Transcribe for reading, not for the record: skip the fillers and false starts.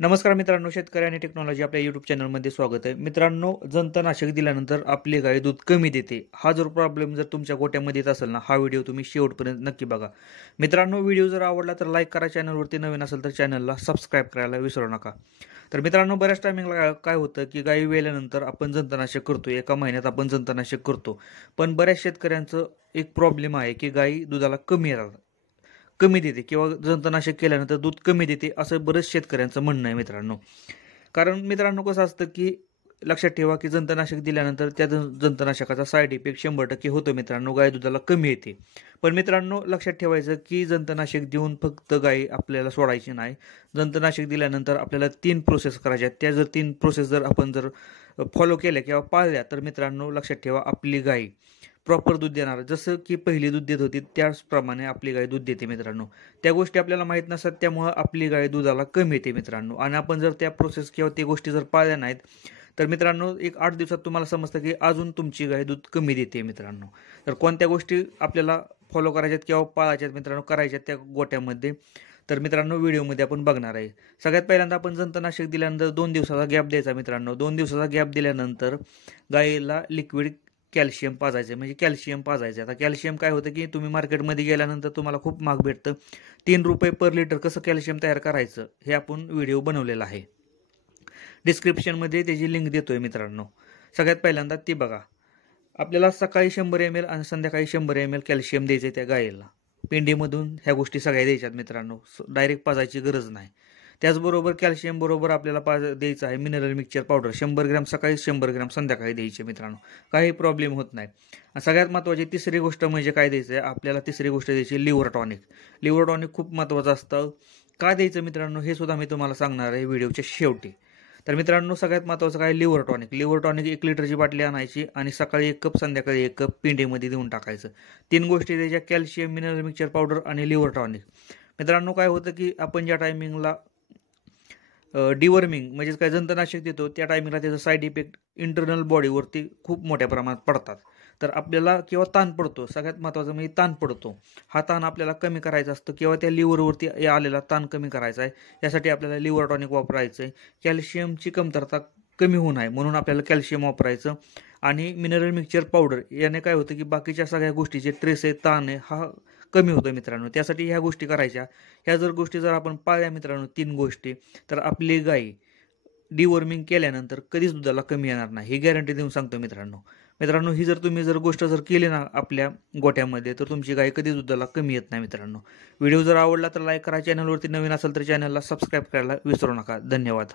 नमस्कार मित्रांनो, शेतकरी आणि टेक्नॉलॉजी आपल्या यूट्यूब चॅनलमध्ये स्वागत आहे. मित्रांनो, जंतनाशक दिल्यानंतर आपली गाय दूध कमी देते. हा जर प्रॉब्लेम जर तुमच्या गोट्यामध्ये येत असेल ना, हा व्हिडिओ तुम्ही शेवटपर्यंत नक्की बघा. मित्रांनो, व्हिडिओ जर आवडला तर लाईक करा, चॅनलवरती नवीन असेल तर चॅनलला सबस्क्राईब करायला विसरू नका. तर मित्रांनो, बऱ्याच टायमिंगला काय होतं की गाय वेल्यानंतर आपण जंतनाशक करतो, एका महिन्यात आपण जंतनाशक करतो. पण बऱ्याच शेतकऱ्यांचं एक प्रॉब्लेम आहे की गाय दुधाला कमी देते किंवा जंतनाशक केल्यानंतर दूध कमी देते, असं बरेच शेतकऱ्यांचं म्हणणं आहे मित्रांनो. कारण मित्रांनो कसं असतं की लक्षात ठेवा की जंतनाशक दिल्यानंतर त्या जंतनाशकाचा साईड इफेक्ट 100% होतो मित्रांनो, गाय दुधाला कमी येते. पण मित्रांनो लक्षात ठेवायचं की जंतनाशक देऊन फक्त गाय आपल्याला सोडायची नाही. जंतनाशक दिल्यानंतर आपल्याला 3 प्रोसेस करायच्या आहेत. त्या जर 3 प्रोसेस जर आपण फॉलो केल्या किंवा पाळल्या तर मित्रांनो लक्षात ठेवा आपली गाय प्रॉपर दूध देणार. जसं की पहिली दूध देत होती त्याचप्रमाणे आपली गाय दूध देते मित्रांनो. त्या गोष्टी आपल्याला माहीत नसतात, त्यामुळं आपली गाय दुधाला कमी येते मित्रांनो. आणि आपण जर त्या प्रोसेस किंवा त्या गोष्टी जर पाळल्या नाहीत तर मित्रांनो 1-8 दिवसात तुम्हाला समजतं की अजून तुमची गाय दूध कमी देते मित्रांनो. तर कोणत्या गोष्टी आपल्याला फॉलो करायच्यात किंवा पाळायच्यात मित्रांनो, करायच्यात त्या गोट्यामध्ये, तर मित्रांनो व्हिडिओमध्ये आपण बघणार आहे. सगळ्यात पहिल्यांदा आपण जंतनाशक दिल्यानंतर 2 दिवसाचा गॅप द्यायचा मित्रांनो. 2 दिवसाचा गॅप दिल्यानंतर गायीला लिक्विड कॅल्शियम पाजायचं, म्हणजे कॅल्शियम पाजायचं. आता कॅल्शियम काय होतं की तुम्ही मार्केटमध्ये गेल्यानंतर तुम्हाला खूप महाग भेटतं. 3 रुपये पर लिटर कसं कॅल्शियम तयार करायचं हे आपण व्हिडिओ बनवलेला आहे. डिस्क्रिप्शनमध्ये त्याची लिंक देतोय मित्रांनो. सगळ्यात पहिल्यांदा ती बघा. आपल्याला सकाळी 100 ml आणि संध्याकाळी 100 ml कॅल्शियम द्यायचं त्या गायीला. पेंडीमधून ह्या गोष्टी सगळ्या द्यायच्यात मित्रांनो, डायरेक्ट पाजायची गरज नाही. त्याचबरोबर कॅल्शियम बरोबर आपल्याला द्यायचं आहे मिनरल मिक्सचर पावडर. 100 ग्रॅम सकाळी, 100 ग्रॅम संध्याकाळी द्यायचे मित्रांनो, काही प्रॉब्लेम होत नाही. सगळ्यात महत्त्वाची तिसरी गोष्ट म्हणजे काय द्यायचं आहे आपल्याला, तिसरी गोष्ट द्यायची लिव्हर टॉनिक. लिव्हर टॉनिक खूप महत्त्वाचं असतं. का द्यायचं मित्रांनो हे सुद्धा मी तुम्हाला सांगणार आहे व्हिडिओच्या शेवटी. तर मित्रांनो सगळ्यात महत्त्वाचं काय, लिव्हर टॉनिक. लिव्हर टॉनिक 1 लिटरची बाटली आणायची आणि सकाळी 1 कप, संध्याकाळी 1 कप पेंडीमध्ये देऊन टाकायचं. 3 गोष्टी द्यायच्या, कॅल्शियम, मिनरल मिक्सचर पावडर आणि लिव्हर टॉनिक. मित्रांनो काय होतं की आपण ज्या टायमिंगला डिवर्मिंग म्हणजे काय जंतनाशक देतो त्या टायमिंगला त्याचा साईड इफेक्ट इंटरनल बॉडीवरती खूप मोठ्या प्रमाणात पडतात. तर आपल्याला किंवा ताण पडतो, सगळ्यात महत्त्वाचं म्हणजे ताण पडतो. हा ताण आपल्याला कमी करायचा असतो किंवा त्या लिव्हरवरती आलेला ताण कमी करायचा आहे. यासाठी आपल्याला लिव्हर टॉनिक वापरायचं आहे. कॅल्शियमची कमतरता कमी होऊ नये म्हणून आपल्याला कॅल्शियम वापरायचं. आणि मिनरल मिक्सचर पावडर याने काय होतं की बाकीच्या सगळ्या गोष्टीचे ट्रेस आहे, ताण आहे, हा कमी होतो मित्रांनो. त्यासाठी ह्या गोष्टी करायच्या. ह्या गोष्टी जर आपण पाळल्या मित्रांनो 3 गोष्टी, तर आपली गाय डिवॉर्मिंग केल्यानंतर कधीच दुधाला कमी येणार नाही, ही गॅरंटी देऊन सांगतो मित्रांनो. मित्रांनो ही तुम्ही गोष्ट केली ना आपल्या गोट्यामध्ये तर तुमची गाय कधीच दुधाला कमी येत नाही मित्रांनो. व्हिडिओ जर आवडला तर लाईक करा, चॅनलवरती नवीन असेल तर चॅनलला सबस्क्राईब करायला विसरू नका. धन्यवाद.